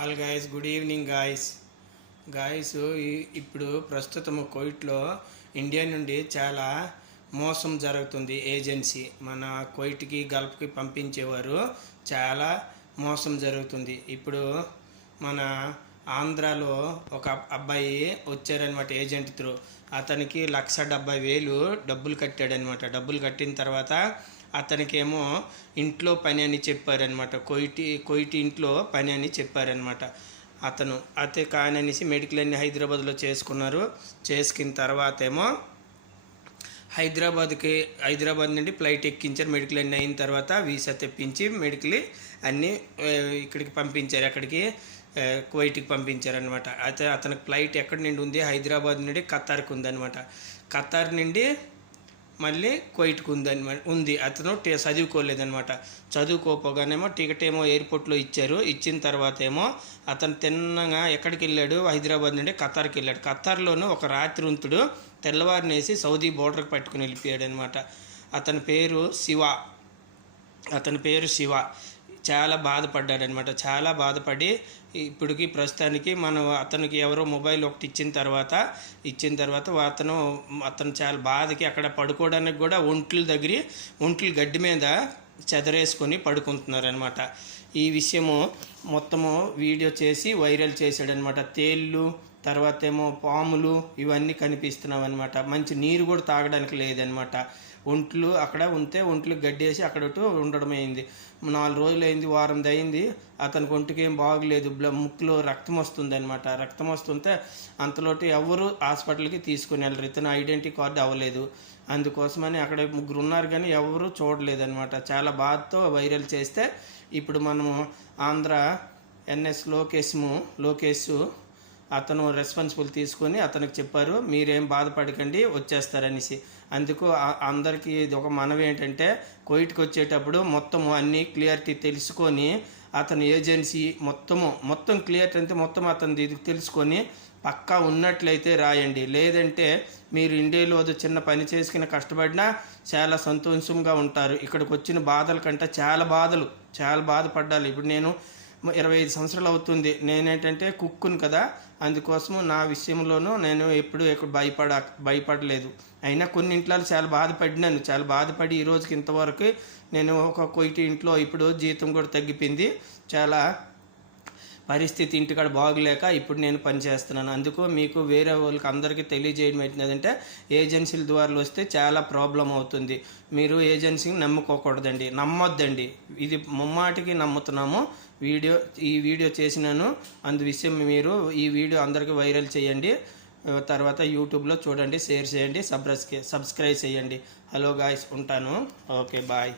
All guys, good evening guys. ఇప్పుడు ప్రస్తుతం కువైట్లో ఇండియా నుండి చాలా మోసం జరుగుతుంది. ఏజెన్సీ మన కువైట్కి గల్ఫ్కి పంపించేవారు చాలా మోసం జరుగుతుంది. ఇప్పుడు మన ఆంధ్రాలో ఒక అబ్బాయి వచ్చారనమాట ఏజెంట్ త్రూ. అతనికి 1,70,000 డబ్బులు కట్టాడనమాట. డబ్బులు కట్టిన తర్వాత అతనికేమో ఇంట్లో పని అని చెప్పారనమాట. కొయిటి ఇంట్లో పని అని చెప్పారనమాట. అతే కాననేసి మెడికల్ అన్ని హైదరాబాద్లో చేసుకున్నారు. చేసుకున్న తర్వాత ఏమో హైదరాబాద్ నుండి ఫ్లైట్ ఎక్కించారు. మెడికల్ అన్నీ అయిన తర్వాత వీసా తెప్పించి మెడికల్ అన్నీ ఇక్కడికి పంపించారు. ఎక్కడికి? కువైట్కి పంపించారనమాట. అయితే అతనికి ఫ్లైట్ ఎక్కడి నుండి ఉంది? హైదరాబాద్ నుండి ఖతార్కి ఉందన్నమాట. ఖతార్ నుండి మళ్ళీ కువైట్కి ఉంది. అతను చదువుకోలేదనమాట. చదువుకోపోగానేమో టికెట్ ఏమో ఎయిర్పోర్ట్లో ఇచ్చారు. ఇచ్చిన తర్వాత ఏమో అతను తిన్నగా ఎక్కడికి వెళ్ళాడు? హైదరాబాద్ నుండి ఖతార్కి వెళ్ళాడు. ఖతార్లోనూ ఒక రాత్రింతుడు తెల్లవారినేసి సౌదీ బోర్డర్కి పట్టుకుని వెళ్ళిపోయాడు అనమాట. అతని పేరు శివ. చాలా బాధపడ్డాడనమాట. చాలా బాధపడి ఇప్పటికి ప్రస్తుతానికి అతనికి ఎవరో మొబైల్ ఒకటి ఇచ్చిన తర్వాత అతను చాలా బాధకి అక్కడ పడుకోవడానికి కూడా ఒంట్లు గడ్డి మీద చెదరేసుకొని పడుకుంటున్నారనమాట. ఈ విషయము మొత్తము వీడియో చేసి వైరల్ చేశాడనమాట. తేళ్ళు, తర్వాత ఏమో పాములు ఇవన్నీ కనిపిస్తున్నామన్నమాట. మంచి నీరు కూడా తాగడానికి లేదనమాట. అక్కడ ఉంటే ఒంట్లు గడ్డేసి అక్కడ ఉండడం అయింది. 4 రోజులు అయింది, వారం అయింది. అతనికి ఒంటికి ఏం బాగలేదు. ముక్కులో రక్తం వస్తుంది అనమాట. రక్తం వస్తుంటే అంతలోటి ఎవరు హాస్పిటల్కి తీసుకుని వెళ్ళరు. ఇతను ఐడెంటిటీ కార్డు అవ్వలేదు. అందుకోసమని అక్కడ 3 ఉన్నారు కానీ ఎవరు చూడలేదన్నమాట. చాలా బాధతో వైరల్ చేస్తే ఇప్పుడు మనము ఆంధ్ర ఎన్ఎస్ లోకేష్ అతను రెస్పాన్సిబుల్ తీసుకొని అతనికి చెప్పారు, మీరేం బాధపడకండి, వచ్చేస్తారనేసి. అందుకు అందరికీ ఇది ఒక మనవి ఏంటంటే, కువైట్కి వచ్చేటప్పుడు మొత్తము అన్నీ క్లియరిటీ తెలుసుకొని అతని ఏజెన్సీ మొత్తం క్లియర్ అంటే మొత్తం అతని ఇది తెలుసుకొని పక్కా ఉన్నట్లయితే రాయండి. లేదంటే మీరు ఇండియాలో చిన్న పని చేసుకుని కష్టపడినా చాలా సంతోషంగా ఉంటారు. ఇక్కడికి వచ్చిన బాధల కంటే చాలా బాధపడ్డాలి. ఇప్పుడు నేను 25 సంవత్సరాలు అవుతుంది. నేనేంటంటే కుక్కును కదా, అందుకోసము నా విషయంలోనూ నేను ఎప్పుడు భయపడలేదు. అయినా కొన్ని ఇంట్లో చాలా బాధపడి ఈ రోజుకి ఇంతవరకు నేను ఒక కువైట్ ఇంట్లో ఇప్పుడు జీతం కూడా తగ్గిపోయింది. చాలా పరిస్థితి ఇంటికాడ బాగలేక ఇప్పుడు నేను పనిచేస్తున్నాను. అందుకు మీకు వేరే వాళ్ళకి అందరికీ తెలియజేయడం ఏంటంటే, ఏజెన్సీల ద్వారా వస్తే చాలా ప్రాబ్లం అవుతుంది. మీరు ఏజెన్సీని నమ్ముకోకూడదండి, నమ్మొద్దండి. ఇది ముమ్మాటికి నమ్ముతున్నాము. ఈ వీడియో చేసినాను. విషయం మీరు ఈ వీడియో అందరికీ వైరల్ చేయండి. తర్వాత యూట్యూబ్లో చూడండి, షేర్ చేయండి, సబ్స్క్రైబ్ చేయండి. హలో గాయ్స్, ఉంటాను. Okay, bye.